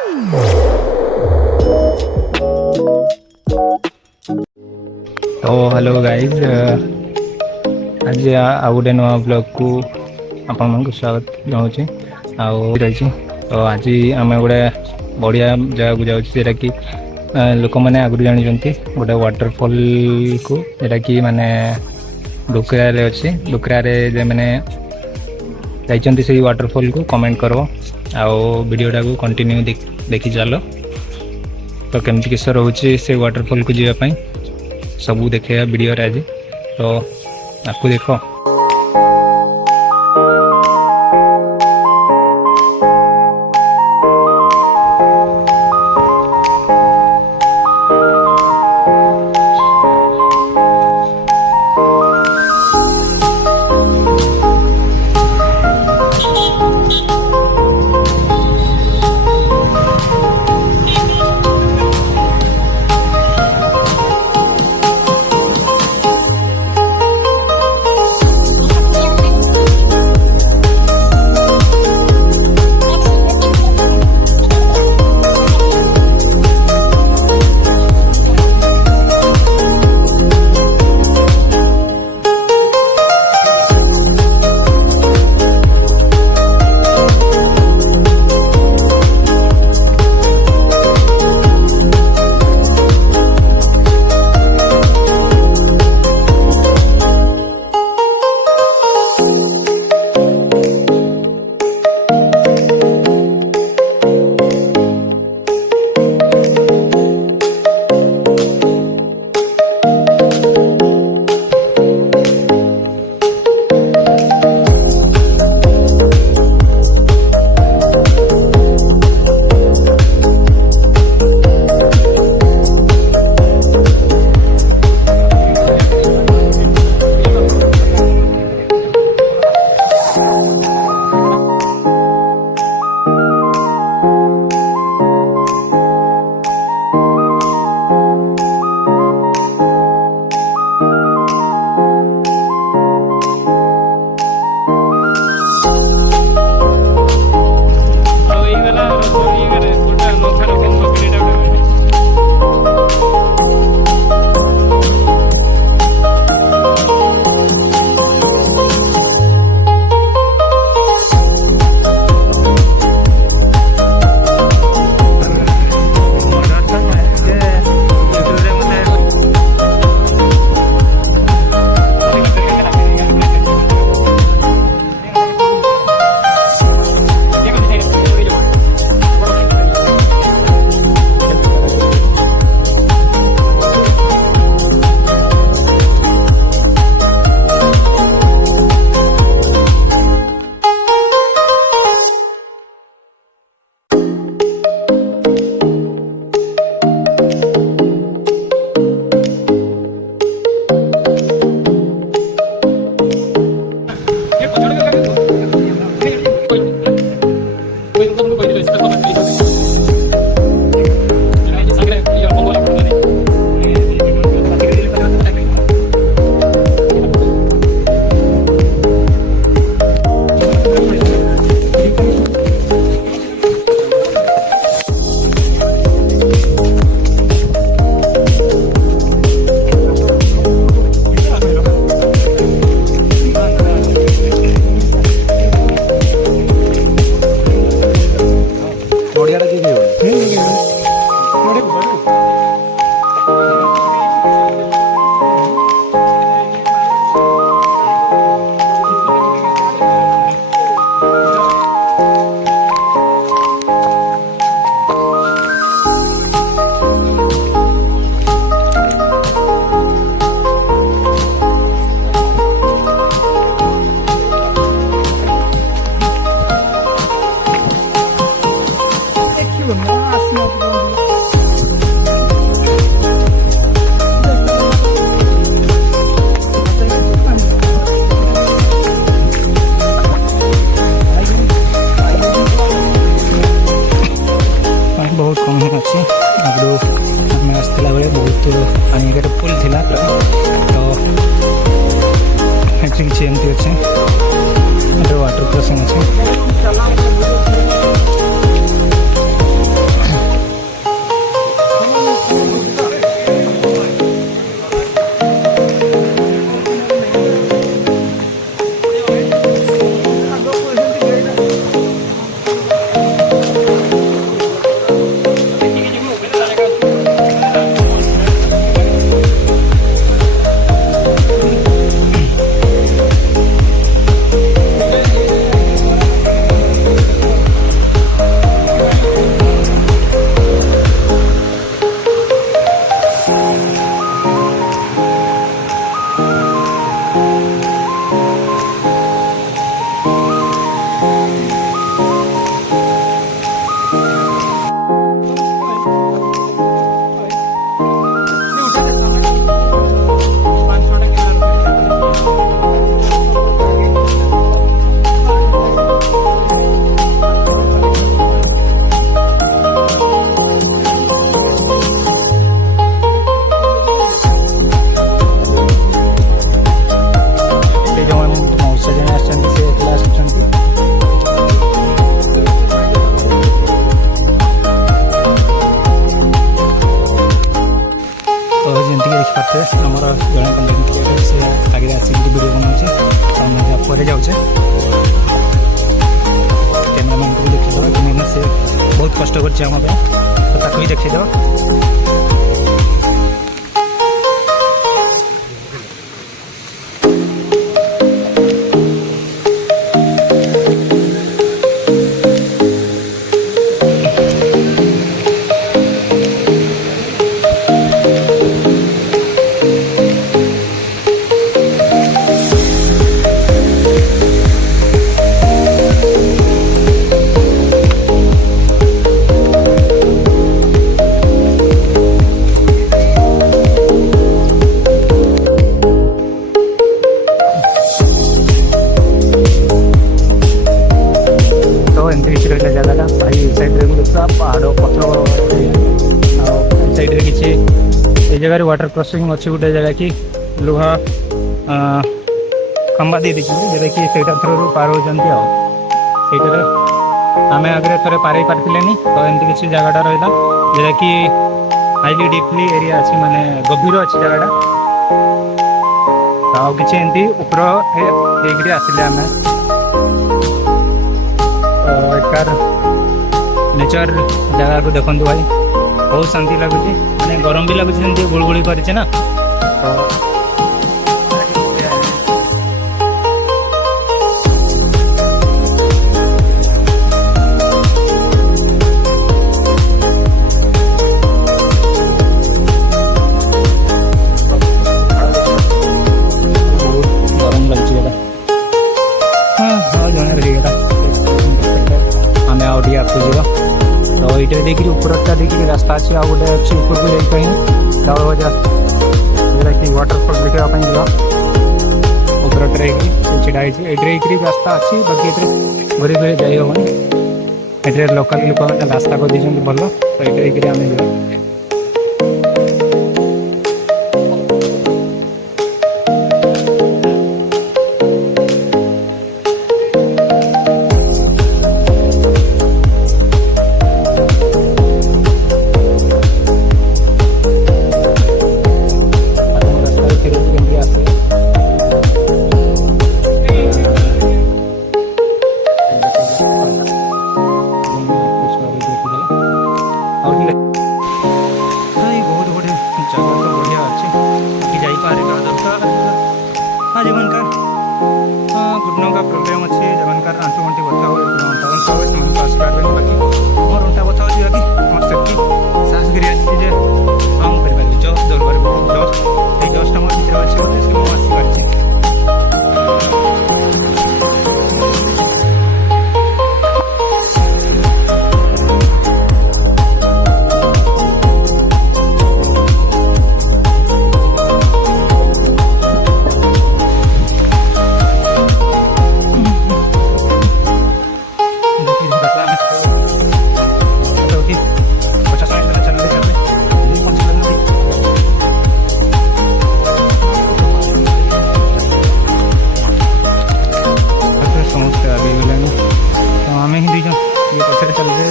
तो hello guys, आज आउ गोटे नुआ ब्लॉग को आपण मानक स्वागत जनाऊँगी रही। तो आज आम गोटे बढ़िया जगह को जाऊँ कि लोक मैंने आगुरी जानी गोटे वाटरफॉल को जोटा कि माने डुकरार अच्छे डुकरार जो मैंने जाइंट से वाटरफॉल को कमेंट कर वीडियोटा को कंटिन्यू देखी चल। तो केमती किस रोचे से वाटरफॉल को जीवाई सबू देखे वीडियो आज। तो आपको देख କିଛି ଏମିତି ଅଛି, ଏଠି ୱାଟର କ୍ରସିଂ ଅଛି। साथे आमर जड़े कंटेंट क्रिएटर से आगे आसिक वीडियो बनाऊे पर जाऊे कैमेरामैन को देखीद कि से बहुत कष्ट कर भी देखीद। एमती किसी रहा जगह भाई साइड में देखा पहाड़ पथर साइड में किसी ये जगह वाटर क्रॉसिंग अच्छी गोटे जगह कि लुहा खंबा दे दी जोटा कि सहीटा थ्रू पार होती आम आगे थे पारे पारे तो एमती किसी जगहटा रहा जोटा कि हाईली डीपली एरिया अच्छी माने गभीर अच्छी जगहटा तो किसी एमती ऊपर आसिले आम एकार नेचर जगह को देखते भाई बहुत शांति लगुच मैंने गरम भी लगुच गुड़गुड़ी करे ना तो तो ये देखिए ऊपर देखिए रास्ता अच्छे आ गए अच्छी ऊपर को जाए चाउल भजा जोटा कि वाटरफल देखापी जा ऊपर छिड़ा ये रास्ता अच्छी बाकी घूरी घूरी जाई हेनी ये लोकल लोक मैंने रास्ता कर दी भल तो ये आम जा जीवनकार घुटनों का प्रॉब्लम अच्छे जीवनकार आंटू घंटी बता हुए बाकी मोर अंटा बता हो बाकी मोर शक्ति साहस गिरी जे काम कर पारे जस्ट दरबार जस्ट ये जस्ट हमर भीतर अच्छे बोले से मो आसी पारछि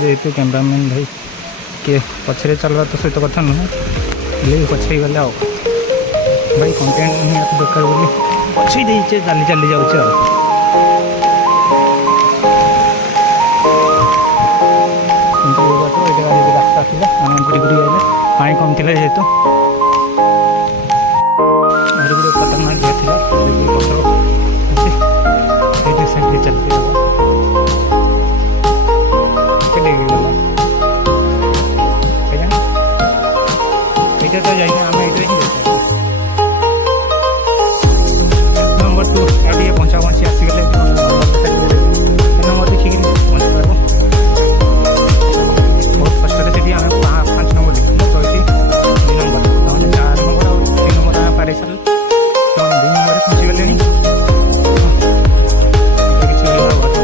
जेहेतु कैमरामैन भाई किए पछरे चलवा तो सहित कथा नुह पछे गले आ भाई कंटेंट निहाती दरकार बोली पछे देचे चली चली जाऊे रास्ता था आम घूरी घूरी आए पानी कम थी जेहेतु घूरी घूरी खतरनाक जगह थी चलते तो जाइए आम ये नंबर 2 आगे पहुँचा पहुँची आसीगले नंबर देखिए पहुँच पार बहुत कष्ट से आम 5 नंबर देखिए तो ये 2 नंबर 4 नंबर और 3 नंबर आम पारे सारे तो 2 नंबर पहुँची गले किसी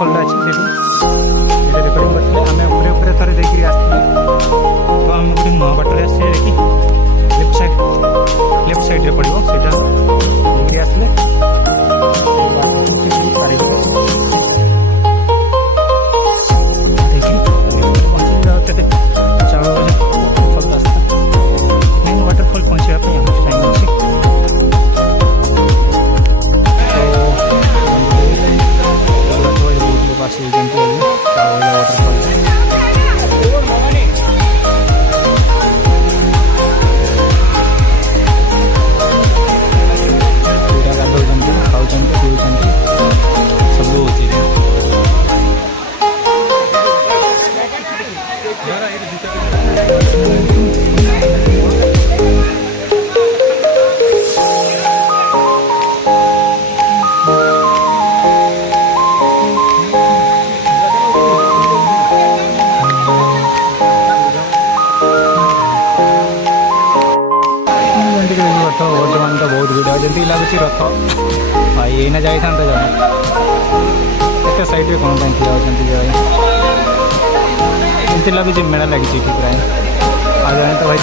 वाटरफल अच्छी से रेकर्डिंग करते आम उपरे थे देखिए आसते तो आम गोटे नुआ बाटर आसे देखिए लेफ्ट साइड पड़ो से देखिए वाटरफल पहुँचा टाइम अच्छी वर्तमान तो बहुत भिड़ जमी लगुच रथ भाई एना जाई था सैड्रे कौन ठिया होती लगुच मेला लगी प्राय आ जाए तो भाई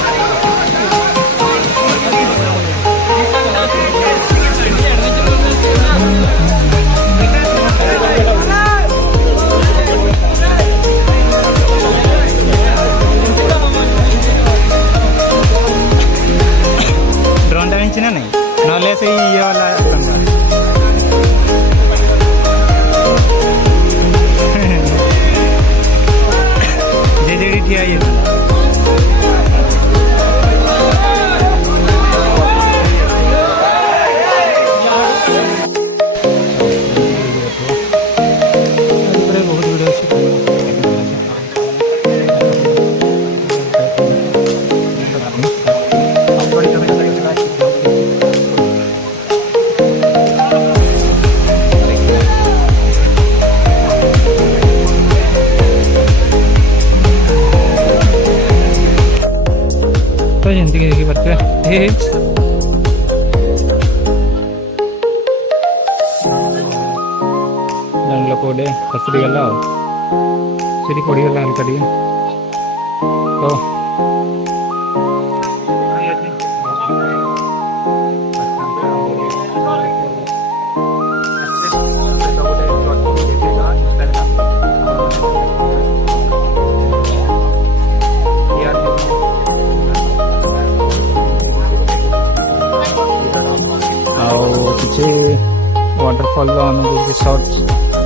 ड्रोन डाणी ना नहीं ना से ये वाला जे ठिया ये तो जंती देखी पारे जन लोक गोटे खसरी गला सीढ़ी पड़गला हल्का टे तो वाटरफल आम सर्ट्स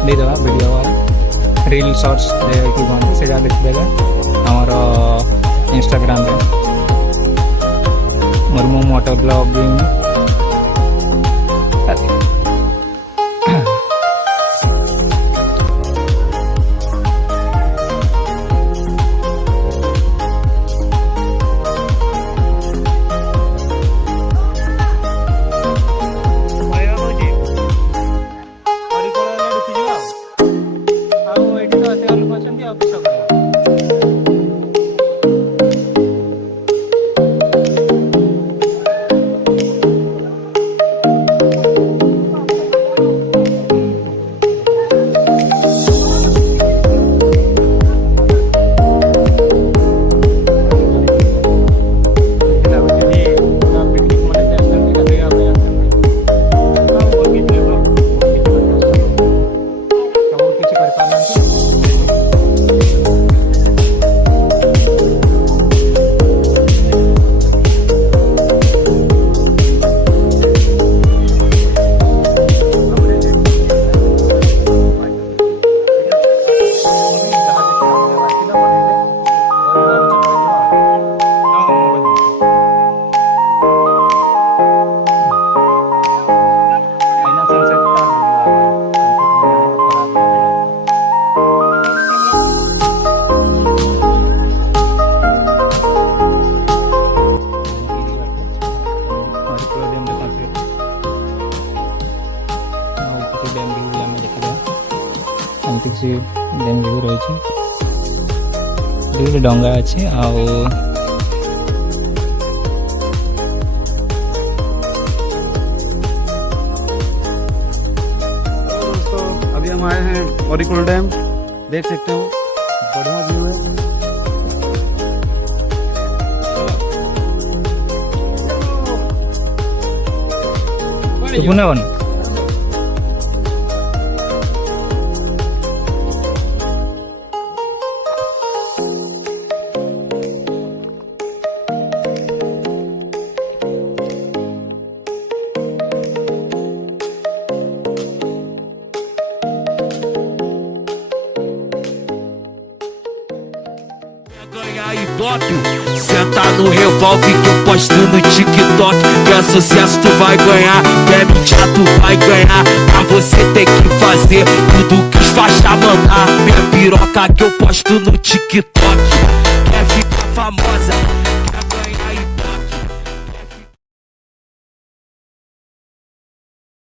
देदेवा वीडियो वाला रील सर्ट्स कि कहते से देखिदेवे आमर इंस्टाग्राम मुर्मू मोटर ब्लॉगिंग से डैम भी रही डंगा अच्छे अभी हम आए हैं औरिकुल डैम देख सकते हो, बढ़िया व्यू है। Pune one Ganhar Ibope, senta no revólver que eu posto no TikTok. Que é sucesso, tu vai ganhar, que é mentira, tu vai ganhar. Pra você ter que fazer tudo que os faixa mandar. Minha piroca que eu posto no TikTok. Quer ficar famosa?